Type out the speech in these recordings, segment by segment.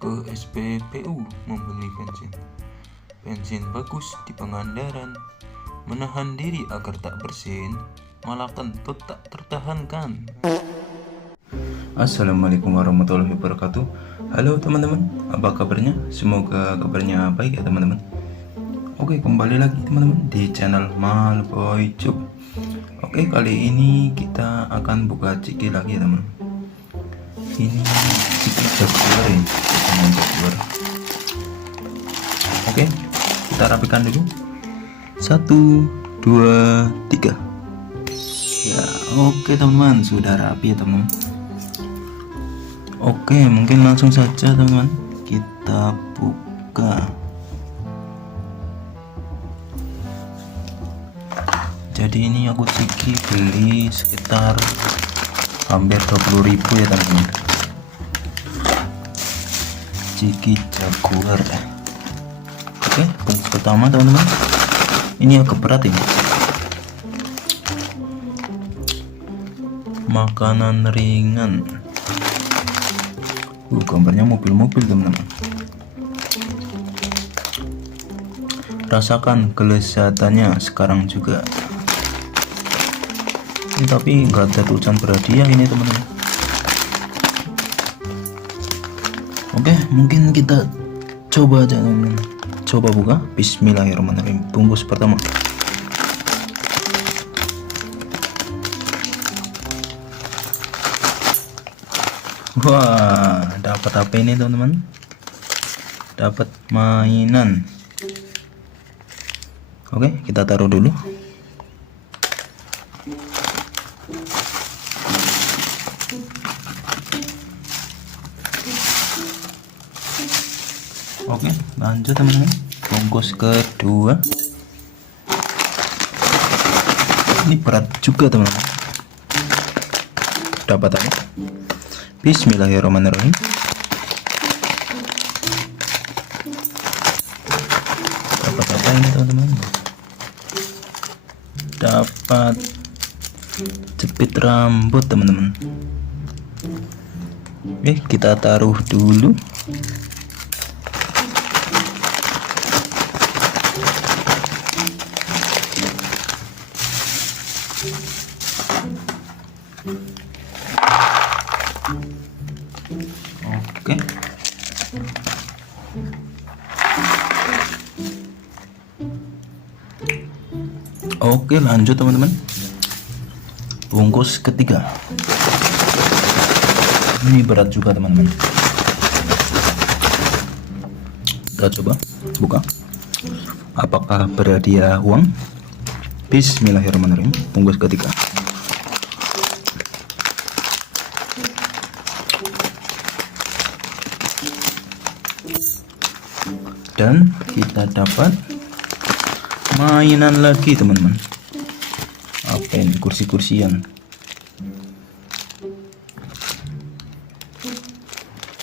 ke SPPU membeli bensin. Bensin bagus di Pangandaran, menahan diri agar tak bersin, malah kentut tak tertahankan. Assalamualaikum warahmatullahi wabarakatuh. Halo teman-teman, apa kabarnya? Semoga kabarnya baik ya teman-teman. Oke, kembali lagi teman-teman di channel Malboy Cuk. Oke, kali ini kita akan buka ciki lagi ya teman-teman. Ini ciki Jaguar ya, teman Jaguar. Oke, kita rapikan dulu. 1, 2, 3. Ya, oke teman-teman, sudah rapi ya teman-teman. Oke, mungkin langsung saja teman-teman kita buka. Jadi ini aku ciki beli sekitar hampir 20.000 ya teman-teman. Ciki Jaguar. Oke, bungkus pertama teman-teman. Ini agak berat ini. Makanan ringan. Gambarnya mobil-mobil teman-teman. Rasakan kelezatannya sekarang juga. Ini tapi nggak ada tulisan berhadiah ini teman-teman. Oke, mungkin kita coba aja teman-teman. Coba buka. Bismillahirrahmanirrahim. Bungkus pertama. Wah, dapat apa ini teman-teman? Dapat mainan. Oke, kita taruh dulu. Oke, lanjut teman-teman. Bungkus kedua. Ini berat juga teman-teman. Dapat apa? Bismillahirrahmanirrahim. Dapat apa ini teman-teman? Dapat jepit rambut teman-teman. Oke, kita taruh dulu. Oke. Oke, lanjut teman-teman. Bungkus ketiga. Ini berat juga teman-teman. Kita coba buka. Apakah berhadiah uang? Bismillahirrahmanirrahim. Bungkus ketiga. Dan kita dapat mainan lagi teman-teman. Apa ini? Kursi-kursian.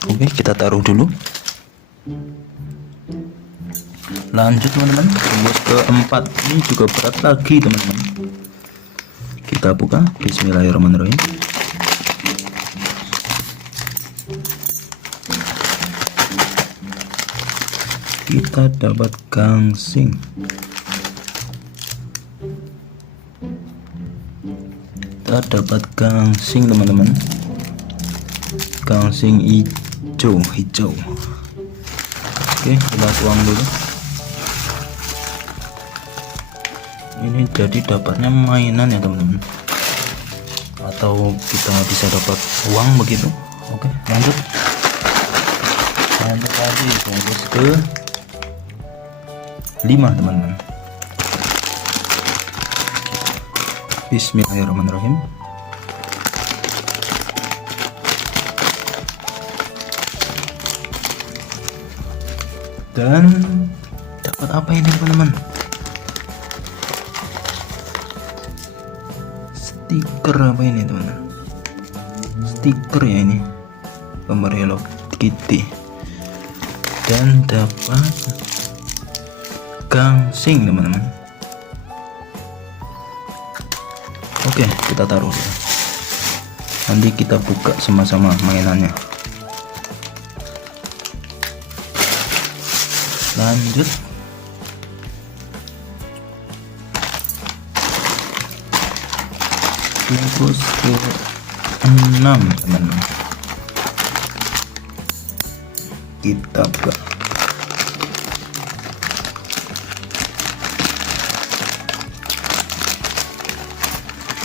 Oke, kita taruh dulu. Lanjut teman-teman. Bungkus keempat. Ini juga berat lagi teman-teman. Kita buka. Bismillahirrahmanirrahim. Kita dapat gangsing. Kita dapat gangsing teman-teman. Gangsing hijau. Oke, kita tuang dulu. Ini jadi dapatnya mainan ya teman-teman. Atau kita bisa dapat uang begitu. Oke, lanjut. Lanjut lagi bungkus ke 5 teman-teman. Bismillahirrahmanirrahim. Dan dapat apa ini teman-teman? Stiker apa ini teman-teman? Stiker ya ini. Gambar Hello Kitty. Dan dapat gangsing teman-teman. Oke, kita taruh dulu. Nanti kita buka sama-sama mainannya. Lanjut. Bungkus ke 6 teman-teman. Kita buka.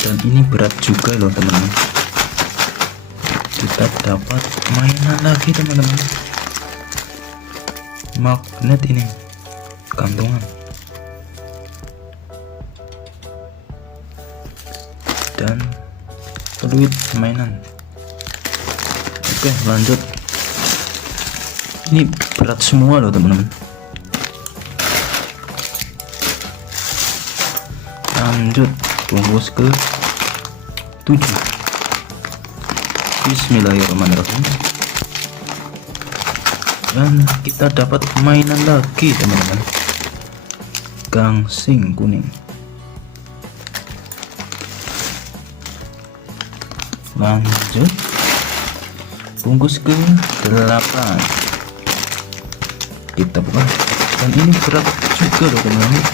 Dan ini berat juga loh teman-teman. Kita dapat mainan lagi teman-teman. Magnet ini, gantungan. Dan fluid mainan. Oke, lanjut. Ini berat semua loh teman-teman. Lanjut, bungkus ke 7. Bismillahirrahmanirrahim. Dan kita dapat mainan lagi teman-teman. Gangsing kuning. Lanjut, bungkus ke 8. Kita buka. Dan ini berat juga loh teman-teman.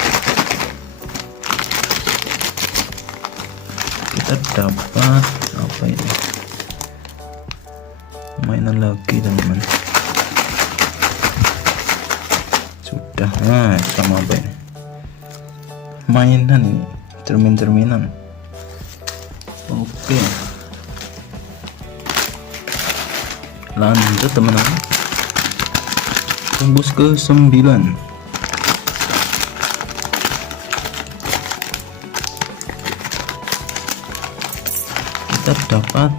Kita dapat apa ini, mainan lagi teman-teman. Sudah, nah sama apa ini, mainan ini, cermin-cerminan. Oke, lanjut teman-teman, tembus ke 9. Kita dapat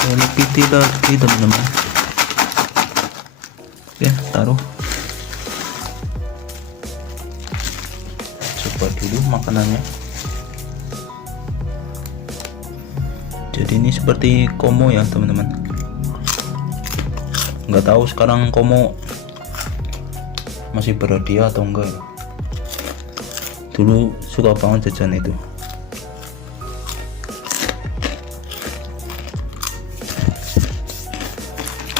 Hello Kitty lagi teman-teman. Oke, taruh. Coba dulu makanannya. Jadi ini seperti Komo ya teman-teman. Nggak tahu sekarang Komo masih berhadiah atau enggak ya. Dulu suka banget jajan itu.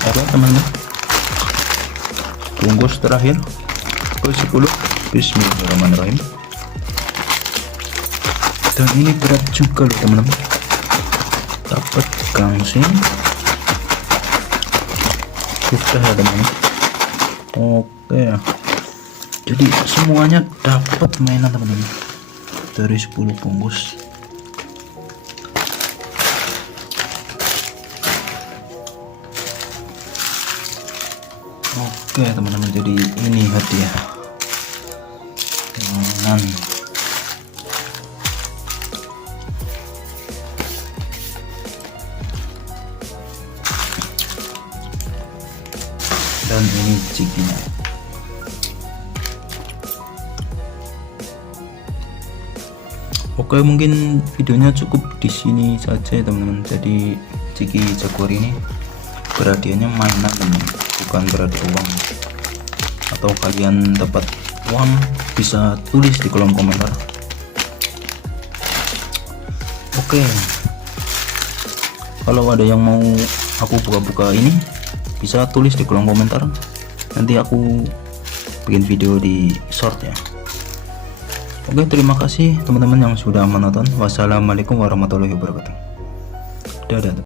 Oke teman-teman, bungkus terakhir ke 10. Bismillahirrahmanirrahim. Dan ini berat juga loh teman-teman. Dapat gangsing. Sudah ya teman-teman. Oke, jadi semuanya dapat mainan teman-teman dari 10 bungkus. Oke teman-teman, jadi ini hadiah mainan. Dan ini cikinya. Oke, mungkin videonya cukup di sini saja teman-teman. Jadi Ciki Jaguar ini berhadiahnya mainan teman-teman, bukan berhadiah uang. Atau kalian dapat uang, bisa tulis di kolom komentar. Oke, kalau ada yang mau aku buka-buka ini, bisa tulis di kolom komentar. Nanti aku bikin video di short ya. Oke, terima kasih teman-teman yang sudah menonton. Wassalamualaikum warahmatullahi wabarakatuh. Dadah.